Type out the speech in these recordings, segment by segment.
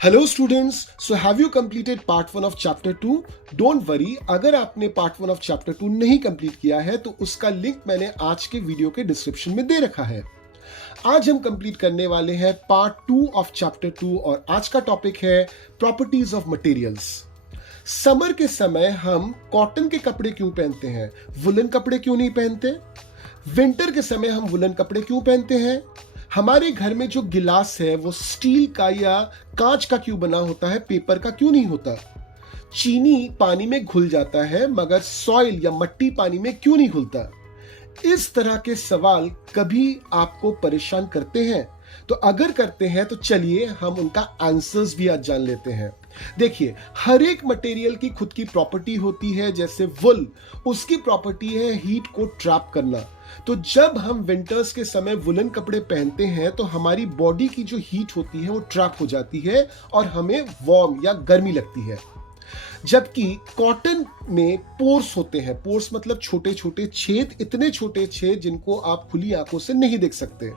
Hello students, so have you completed part 1 of chapter 2? Don't worry, अगर आपने part 1 of chapter 2 नहीं complete किया है तो उसका लिंक मैंने आज के वीडियो के डिस्क्रिप्शन में दे रखा है। आज हम कंप्लीट करने वाले हैं पार्ट 2 ऑफ चैप्टर 2 और आज का टॉपिक है प्रॉपर्टीज ऑफ मटेरियल्स। समर के समय हम कॉटन के कपड़े क्यों पहनते हैं, वुलन कपड़े क्यों नहीं पहनते? विंटर के समय हम वुलन कपड़े क्यों पहनते हैं? हमारे घर में जो गिलास है वो स्टील का या कांच का क्यों बना होता है, पेपर का क्यों नहीं होता? चीनी पानी में घुल जाता है मगर सॉइल या मट्टी पानी में क्यों नहीं घुलता? इस तरह के सवाल कभी आपको परेशान करते हैं? तो अगर करते हैं तो चलिए हम उनका आंसर्स भी आज जान लेते हैं। देखिए, हर एक मटेरियल की खुद की प्रॉपर्टी होती है। जैसे वुल, उसकी प्रॉपर्टी है हीट को ट्रैप करना। तो जब हम विंटर्स के समय वुलन कपड़े पहनते हैं तो हमारी बॉडी की जो हीट होती है वो ट्रैप हो जाती है और हमें वार्म या गर्मी लगती है। जबकि कॉटन में पोर्स होते हैं। पोर्स मतलब छोटे छोटे छेद, इतने छोटे छेद जिनको आप खुली आंखों से नहीं देख सकते।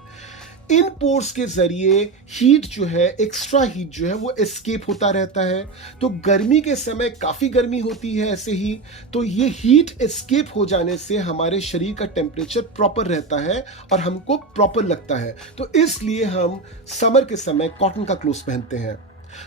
इन पोर्स के जरिए हीट जो है, एक्स्ट्रा हीट जो है वो एस्केप होता रहता है। तो गर्मी के समय काफी गर्मी होती है ऐसे ही, तो ये हीट एस्केप हो जाने से हमारे शरीर का टेम्परेचर प्रॉपर रहता है और हमको प्रॉपर लगता है। तो इसलिए हम समर के समय कॉटन का क्लोथ पहनते हैं।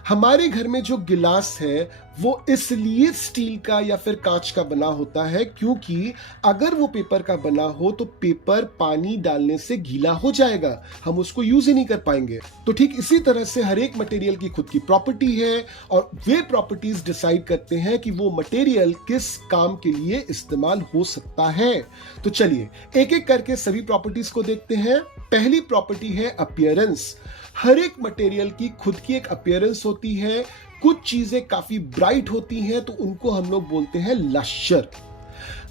हमारे घर में जो गिलास है वो इसलिए स्टील का या फिर कांच का बना होता है क्योंकि अगर वो पेपर का बना हो तो पेपर पानी डालने से गीला हो जाएगा, हम उसको यूज ही नहीं कर पाएंगे। तो ठीक इसी तरह से हर एक मटेरियल की खुद की प्रॉपर्टी है और वे प्रॉपर्टीज डिसाइड करते हैं कि वो मटेरियल किस काम के लिए इस्तेमाल हो सकता है। तो चलिए एक एक करके सभी प्रॉपर्टीज को देखते हैं। पहली प्रॉपर्टी है अपीयरेंस। हर एक मटेरियल की खुद की एक अपीयरेंस होती है। कुछ चीजें काफी ब्राइट होती हैं तो उनको हम लोग बोलते हैं लश्यर।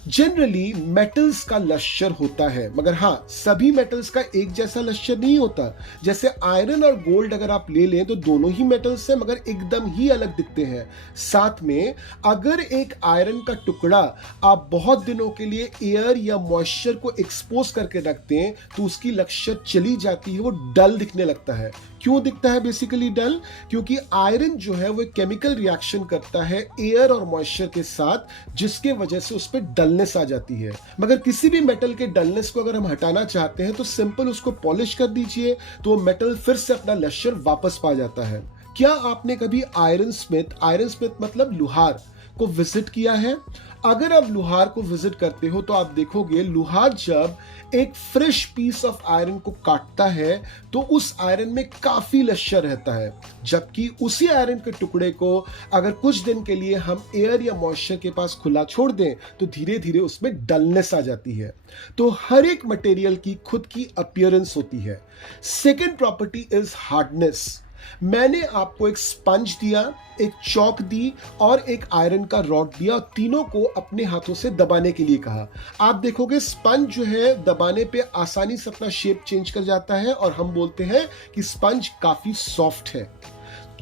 जनरली मेटल्स का लश्यर होता है, मगर हाँ, सभी मेटल्स का एक जैसा लश्यर नहीं होता। जैसे आयरन और गोल्ड अगर आप ले लें तो दोनों ही मेटल्स हैं मगर एकदम ही अलग दिखते हैं। साथ में अगर एक आयरन का टुकड़ा आप बहुत दिनों के लिए एयर या मॉइस्चर को एक्सपोज करके रख दें तो उसकी लश्यर चली जाती है, वो डल दिखने लगता है। क्यों दिखता है बेसिकली डल? क्योंकि आयरन जो है वो केमिकल रिएक्शन करता है एयर और मॉइस्चर के साथ, जिसके वजह से उस पर डलनेस आ जाती है। मगर किसी भी मेटल के डलनेस को अगर हम हटाना चाहते हैं तो सिंपल उसको पॉलिश कर दीजिए तो वो मेटल फिर से अपना लश्यर वापस पा जाता है। क्या आपने कभी आयरन स्मिथ मतलब लोहार को विजिट किया है? अगर आप लोहार को विजिट करते हो तो आप देखोगे लोहार जब एक फ्रेश पीस ऑफ आयरन को काटता है तो उस आयरन में काफी लश्यर रहता है। जबकि उसी आयरन के टुकड़े को अगर कुछ दिन के लिए हम एयर या मॉइस्चर के पास खुला छोड़ दें तो धीरे धीरे उसमें डलनेस आ जाती है। तो हर एक मटेरियल की खुद की अपीयरेंस होती है। Second property is hardness. मैंने आपको एक स्पंज दिया, एक चौक दी और एक आयरन का रॉड दिया और तीनों को अपने हाथों से दबाने के लिए कहा। आप देखोगे स्पंज जो है दबाने पे आसानी से अपना शेप चेंज कर जाता है और हम बोलते हैं कि स्पंज काफी सॉफ्ट है।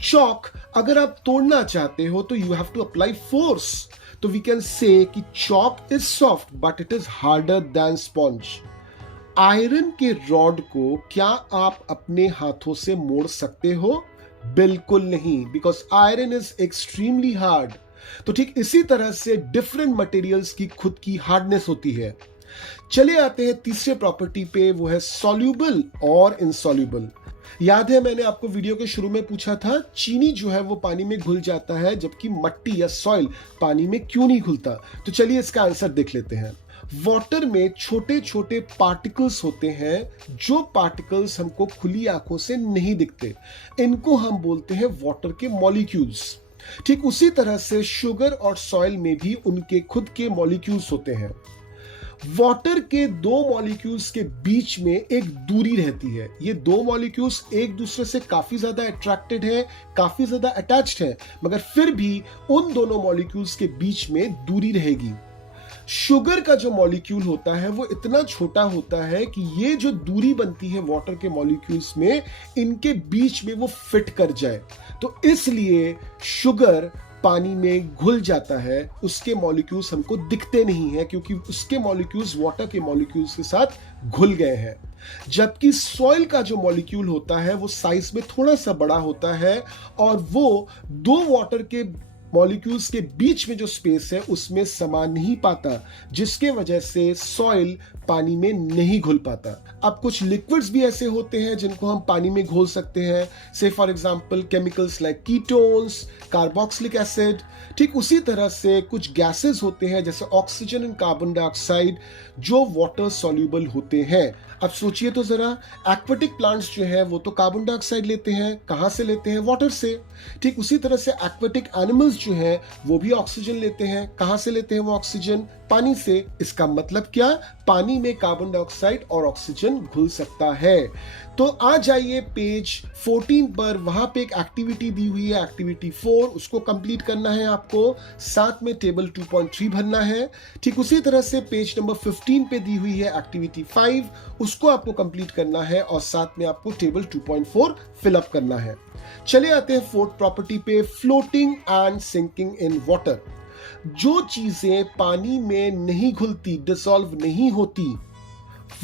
चौक अगर आप तोड़ना चाहते हो तो you have to apply force. तो वी कैन से कि chalk is soft but it is harder than sponge. Iron के रॉड को क्या आप अपने हाथों से मोड़ सकते हो? बिल्कुल नहीं, because iron is extremely hard. तो ठीक इसी तरह से डिफरेंट मटेरियल्स की खुद की हार्डनेस होती है। चले आते हैं तीसरे प्रॉपर्टी पे, वो है सॉल्यूबल और इनसॉल्यूबल। याद है मैंने आपको वीडियो के शुरू में पूछा था चीनी जो है वो पानी में घुल जाता है जबकि मट्टी या सॉइल पानी में क्यों नहीं घुलता? तो चलिए इसका आंसर देख लेते हैं। वाटर में छोटे छोटे पार्टिकल्स होते हैं जो पार्टिकल्स हमको खुली आंखों से नहीं दिखते, इनको हम बोलते हैं वाटर के मॉलिक्यूल्स। ठीक उसी तरह से शुगर और सॉइल में भी उनके खुद के मॉलिक्यूल्स होते हैं। वाटर के दो मॉलिक्यूल्स के बीच में एक दूरी रहती है। ये दो मॉलिक्यूल्स एक दूसरे से काफी ज्यादा अट्रैक्टेड है, काफी ज्यादा अटैच्ड है, मगर फिर भी उन दोनों मॉलिक्यूल्स के बीच में दूरी रहेगी। शुगर का जो मॉलिक्यूल होता है वो इतना छोटा होता है कि ये जो दूरी बनती है वाटर के मॉलिक्यूल्स में, इनके बीच में वो फिट कर जाए। तो इसलिए शुगर पानी में घुल जाता है उसके मॉलिक्यूल्स हमको दिखते नहीं हैं, क्योंकि उसके मॉलिक्यूल्स वाटर के मॉलिक्यूल्स के साथ घुल गए हैं। जबकि सॉइल का जो मॉलिक्यूल होता है वो साइज में थोड़ा सा बड़ा होता है और वो दो वाटर के मॉलिक्यूल्स के बीच में जो स्पेस है उसमें समा नहीं पाता, जिसके वजह से सॉइल पानी में नहीं घुल पाता। अब कुछ लिक्विड्स भी ऐसे होते हैं जिनको हम पानी में घोल सकते हैं, से for example chemicals like ketones, carboxylic acid. ठीक उसी तरह से कुछ गैसेस होते हैं जैसे ऑक्सीजन एंड कार्बन डाइऑक्साइड जो वाटर सॉल्यूबल होते हैं। अब सोचिए तो जरा, एक्वेटिक प्लांट्स जो है वो तो कार्बन डाइऑक्साइड लेते हैं, कहां से लेते हैं? वाटर से। ठीक उसी तरह से एक्वेटिक एनिमल्स जो है वो भी ऑक्सीजन लेते हैं, कहां से लेते हैं वो ऑक्सीजन? पानी से। इसका मतलब क्या? पानी में कार्बन डाइऑक्साइड और ऑक्सीजन घुल सकता है। तो आ जाइए पेज 14 पर, वहां पे एक एक्टिविटी दी हुई है, एक्टिविटी 4, उसको कंप्लीट करना है आपको, साथ में टेबल 2.3 भरना है। ठीक उसी तरह से पेज नंबर 15 पे दी हुई है एक्टिविटी 5, उसको आपको कंप्लीट करना है और साथ में आपको टेबल 2.4 फिलअप करना है। चले आते हैं फोर्थ प्रॉपर्टी पे, floating and sinking in water. जो चीजें पानी में नहीं घुलती, डिसॉल्व नहीं होती,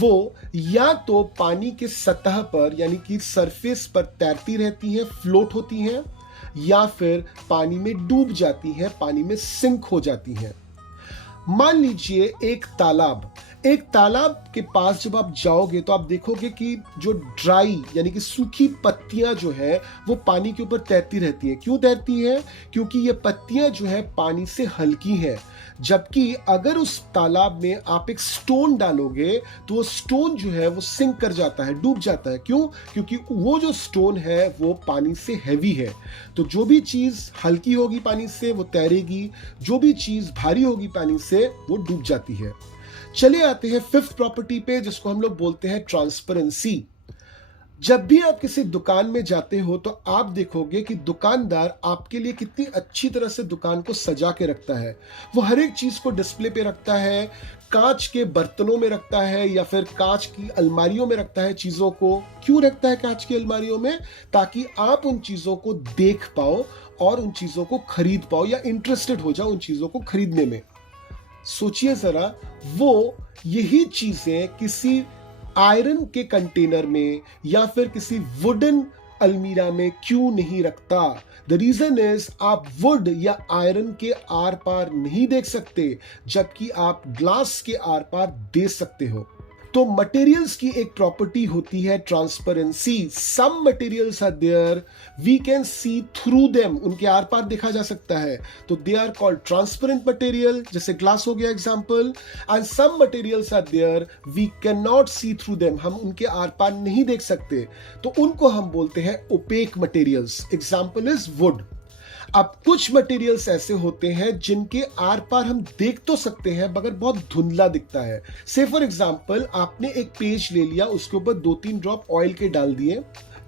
वो या तो पानी के सतह पर यानी कि सरफेस पर तैरती रहती हैं, फ्लोट होती हैं, या फिर पानी में डूब जाती हैं, पानी में सिंक हो जाती हैं। मान लीजिए एक तालाब के पास जब आप जाओगे तो आप देखोगे कि जो ड्राई यानी कि सूखी पत्तियां जो है वो पानी के ऊपर तैरती रहती हैं। क्यों तैरती हैं? क्योंकि ये पत्तियां जो है पानी से हल्की हैं। जबकि अगर उस तालाब में आप एक स्टोन डालोगे तो वो स्टोन जो है वो सिंक कर जाता है, डूब जाता है। क्यों? क्योंकि वो जो स्टोन है वो पानी से हैवी है। तो जो भी चीज हल्की होगी पानी से वो तैरेगी, जो भी चीज भारी होगी पानी से वो डूब जाती है। चले आते हैं फिफ्थ प्रॉपर्टी पे, जिसको हम लोग बोलते हैं ट्रांसपेरेंसी। जब भी आप किसी दुकान में जाते हो तो आप देखोगे कि दुकानदार आपके लिए कितनी अच्छी तरह से दुकान को सजा के रखता है। वो हर एक चीज को डिस्प्ले पे रखता है, कांच के बर्तनों में रखता है या फिर कांच की अलमारियों में रखता है चीजों को। क्यों रखता है कांच की अलमारियों में? ताकि आप उन चीजों को देख पाओ और उन चीजों को खरीद पाओ या इंटरेस्टेड हो जाओ उन चीजों को खरीदने में। सोचिए जरा, वो यही चीजें किसी आयरन के कंटेनर में या फिर किसी वुडन अलमीरा में क्यों नहीं रखता? द रीजन इज आप वुड या आयरन के आर पार नहीं देख सकते, जबकि आप ग्लास के आर पार देख सकते हो। तो मटेरियल्स की एक प्रॉपर्टी होती है transparency. Some materials are there, we can see through them, उनके आर पार देखा जा सकता है, तो they are called transparent material, जैसे ग्लास हो गया example. And some materials are there we can not see through them, हम उनके आर पार नहीं देख सकते, तो उनको हम बोलते हैं opaque materials. Example is wood. अब कुछ मटेरियल्स ऐसे होते हैं जिनके आर पार हम देख तो सकते हैं मगर बहुत धुंधला दिखता है। से फॉर एग्जांपल, आपने एक पेज ले लिया, उसके ऊपर 2-3 ड्रॉप ऑयल के डाल दिए,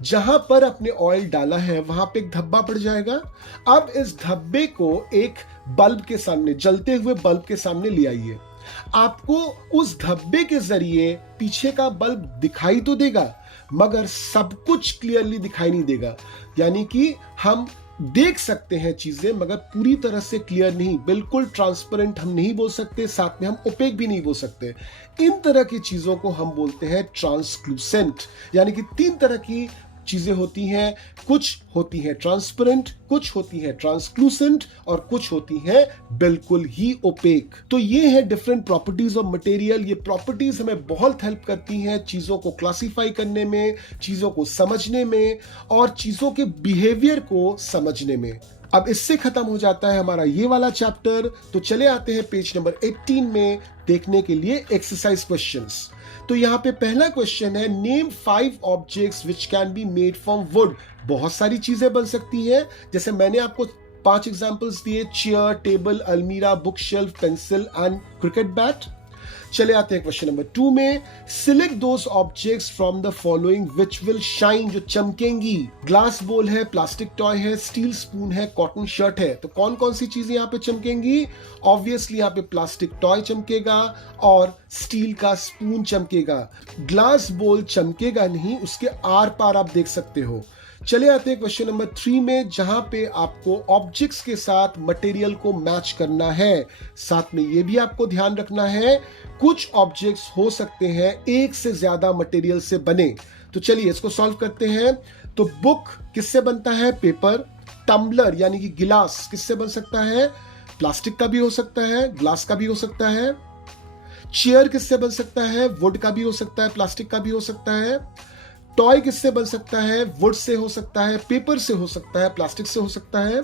जहां पर आपने ऑयल डाला है वहां पे एक धब्बा पड़ जाएगा। अब इस धब्बे को एक बल्ब के सामने, जलते हुए बल्ब के सामने ले आइए। आपको उस धब्बे के जरिए पीछे का बल्ब दिखाई तो देगा मगर सब कुछ क्लियरली दिखाई नहीं देगा। यानी कि हम देख सकते हैं चीजें मगर पूरी तरह से क्लियर नहीं, बिल्कुल ट्रांसपेरेंट हम नहीं बोल सकते, साथ में हम ओपेक भी नहीं बोल सकते। इन तरह की चीजों को हम बोलते हैं ट्रांसलूसेंट। यानी कि 3 तरह की चीजें होती हैं, कुछ होती हैं ट्रांसपेरेंट, कुछ होती हैं ट्रांसलूसेंट और कुछ होती हैं बिल्कुल ही ओपेक। तो ये है डिफरेंट प्रॉपर्टीज ऑफ मटेरियल। ये प्रॉपर्टीज हमें बहुत हेल्प करती हैं चीजों को क्लासिफाई करने में, चीजों को समझने में और चीजों के बिहेवियर को समझने में। अब इससे खत्म हो जाता है हमारा ये वाला चैप्टर। तो चले आते हैं पेज नंबर 18 में देखने के लिए एक्सरसाइज क्वेश्चंस। तो यहाँ पे पहला क्वेश्चन है, name 5 objects which can be made from would. बहुत सारी चीजें बन सकती हैं, जैसे मैंने आपको 5 एग्जांपल्स दिए, चेयर, टेबल, अलमीरा, book shelf, pencil and cricket bat. चले आते हैं क्वेश्चन नंबर 2 में, select those objects from the following which will shine, जो चमकेंगी। ग्लास बोल है, प्लास्टिक टॉय है, स्टील स्पून है, कॉटन शर्ट है। तो कौन कौन सी चीजें यहाँ पे चमकेंगी? ऑब्वियसली यहाँ पे प्लास्टिक टॉय चमकेगा और स्टील का स्पून चमकेगा। ग्लास बोल चमकेगा नहीं, उसके आर पार आप देख सकते हो। चले आते हैं क्वेश्चन नंबर 3 में, जहां पे आपको ऑब्जेक्ट्स के साथ मटेरियल को मैच करना है। साथ में ये भी आपको ध्यान रखना है, कुछ ऑब्जेक्ट्स हो सकते हैं एक से ज्यादा मटेरियल से बने। तो चलिए इसको सॉल्व करते हैं। तो बुक किससे बनता है? पेपर। टम्बलर यानी कि गिलास किससे बन सकता है? प्लास्टिक का भी हो सकता है, ग्लास का भी हो सकता है। चेयर किससे बन सकता है? वुड का भी हो सकता है, प्लास्टिक का भी हो सकता है। टॉय किससे बन सकता है? वुड से हो सकता है, पेपर से हो सकता है, प्लास्टिक से हो सकता है।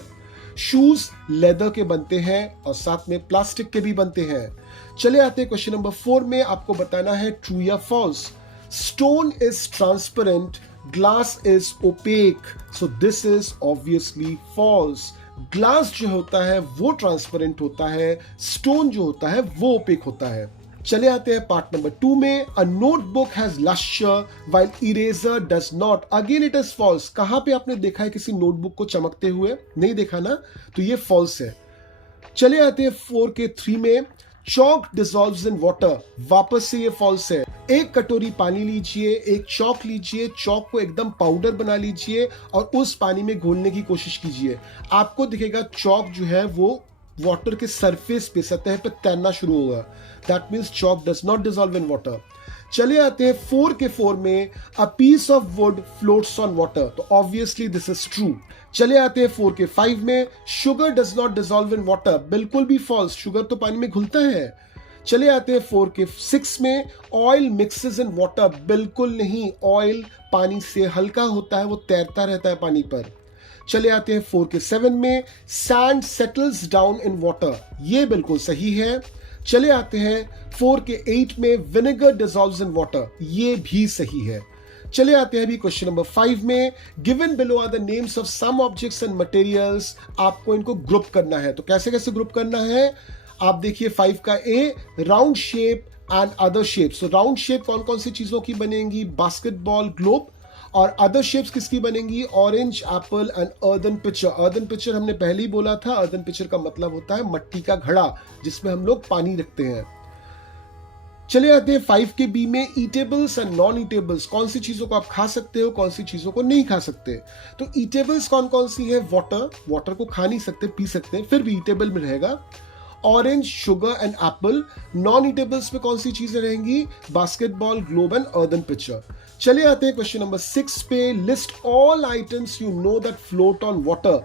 शूज लेदर के बनते हैं और साथ में प्लास्टिक के भी बनते हैं। चले आते हैं क्वेश्चन नंबर 4 में, आपको बताना है ट्रू या false. Stone is transparent, glass is opaque, so this is obviously false. Glass जो होता है वो ट्रांसपेरेंट होता है, स्टोन जो होता है वो ओपेक होता है। चले आते हैं पार्ट नंबर 2 में। A notebook has lustre while eraser does not, again it is false. कहां पे आपने देखा है किसी नोटबुक को चमकते हुए? नहीं देखा ना, तो ये फॉल्स है। चले आते हैं 4 के 3 में। चॉक डिसॉल्व्स इन वाटर, वापस से ये फॉल्स है। एक कटोरी पानी लीजिए, एक चॉक लीजिए, चॉक को एकदम पाउडर बना लीजिए और उस पानी में घोलने की कोशिश कीजिए। आपको दिखेगा चॉक जो है वो वाटर के सरफेस पे, सतह पे तैरना शुरू होगा। That means chalk does not dissolve in water. चले आते हैं 4 के 4 में। A piece of wood floats on water, तो ऑब्वियसली दिस इज ट्रू। चले आते हैं 4 के 5 में। Sugar does not dissolve in water, बिल्कुल भी फॉल्स, शुगर तो पानी में घुलता है। चले आते हैं 4 के 6 में। ऑयल मिक्सेस इन वाटर, बिल्कुल नहीं, ऑयल पानी से हल्का होता है, वो तैरता रहता है पानी पर। चले आते हैं 4 के 7 में। Sand settles down in water, ये बिल्कुल सही है। चले आते हैं 4 के 8 में। विनेगर डिसॉल्व्स इन वाटर, ये भी सही है। चले आते हैं अभी क्वेश्चन नंबर 5 में। Given below are the names of some objects and materials, आपको इनको ग्रुप करना है। तो कैसे कैसे ग्रुप करना है? आप देखिए 5 का A, round shape and other shapes. तो राउंड शेप कौन कौन सी चीजों की बनेंगी? Basketball, globe. और अदर शेप्स किसकी बनेंगी? ऑरेंज, एप्पल एंड अर्दन पिक्चर। अर्दन पिक्चर हमने पहले ही बोला था, अर्दन पिक्चर का मतलब होता है मट्टी का घड़ा जिसमें हम लोग पानी रखते हैं। चले आते हैं 5 के बी में। ईटेबल्स एंड नॉन ईटेबल्स, कौन सी चीजों को आप खा सकते हो, कौन सी चीजों को नहीं खा सकते। तो ईटेबल्स कौन कौन सी है? वाटर, वाटर को खा नहीं सकते, पी सकते हैं, फिर भी ईटेबल में रहेगा। Orange, sugar and Apple. Non eatables में कौन सी चीजें रहेंगी? बास्केटबॉल, ग्लोब एंड अर्दन पिक्चर। चले आते हैं क्वेश्चन नंबर 6 पे। List all items you know that float on water,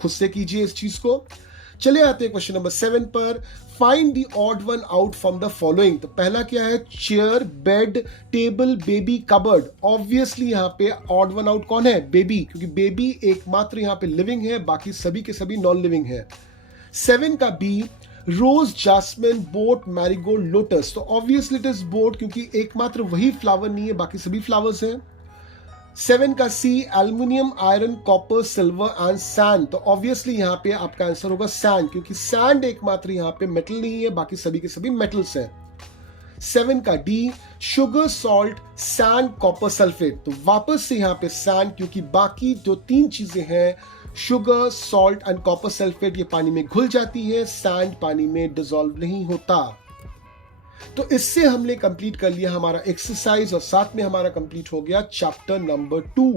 खुद से कीजिए इस चीज को। चले आते हैं क्वेश्चन नंबर 7 पर। Find the odd one out from the following. तो पहला क्या है? Chair, bed, table, baby, cupboard. Obviously यहाँ पे ऑड वन आउट कौन है? बेबी, क्योंकि बेबी एकमात्र यहाँ पे लिविंग है, बाकी सभी के सभी नॉन लिविंग है। 7 का बी, रोज, जास्मिन, बोट, मैरीगोल्ड, लोटस। तो ऑब्वियसली इट इज बोट, क्योंकि एकमात्र वही फ्लावर नहीं है, बाकी सभी फ्लावर्स हैं। 7 का C, aluminium, iron, copper, silver and sand. तो ऑब्वियसली यहाँ पे आपका आंसर होगा सैंड, क्योंकि सैंड एकमात्र यहाँ पे मेटल नहीं है, बाकी सभी के सभी मेटल्स हैं। 7 का D, sugar, salt, sand, copper, sulphate. तो वापस से यहाँ पे सैंड, क्योंकि बाकी जो 3 चीजें हैं, sugar, salt and copper sulphate, ये पानी में घुल जाती है, सैंड पानी में डिसॉल्व नहीं होता। तो इससे हमने कंप्लीट कर लिया हमारा एक्सरसाइज और साथ में हमारा कंप्लीट हो गया चैप्टर नंबर 2।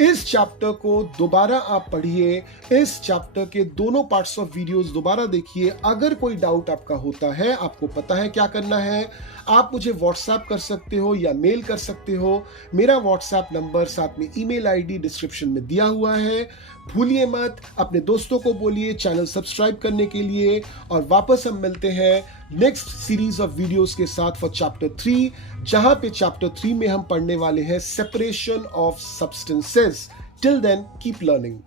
इस चैप्टर को दोबारा आप पढ़िए, इस चैप्टर के दोनों पार्ट्स ऑफ वीडियोस दोबारा देखिए। अगर कोई डाउट आपका होता है, आपको पता है क्या करना है, आप मुझे व्हाट्सएप कर सकते हो या मेल कर सकते हो। मेरा व्हाट्सएप नंबर साथ में ईमेल आईडी डिस्क्रिप्शन में दिया हुआ है। भूलिए मत, अपने दोस्तों को बोलिए चैनल सब्सक्राइब करने के लिए। और वापस हम मिलते हैं नेक्स्ट सीरीज ऑफ वीडियोस के साथ फॉर चैप्टर 3, जहां पे चैप्टर 3 में हम पढ़ने वाले हैं separation of substances. Till then keep learning.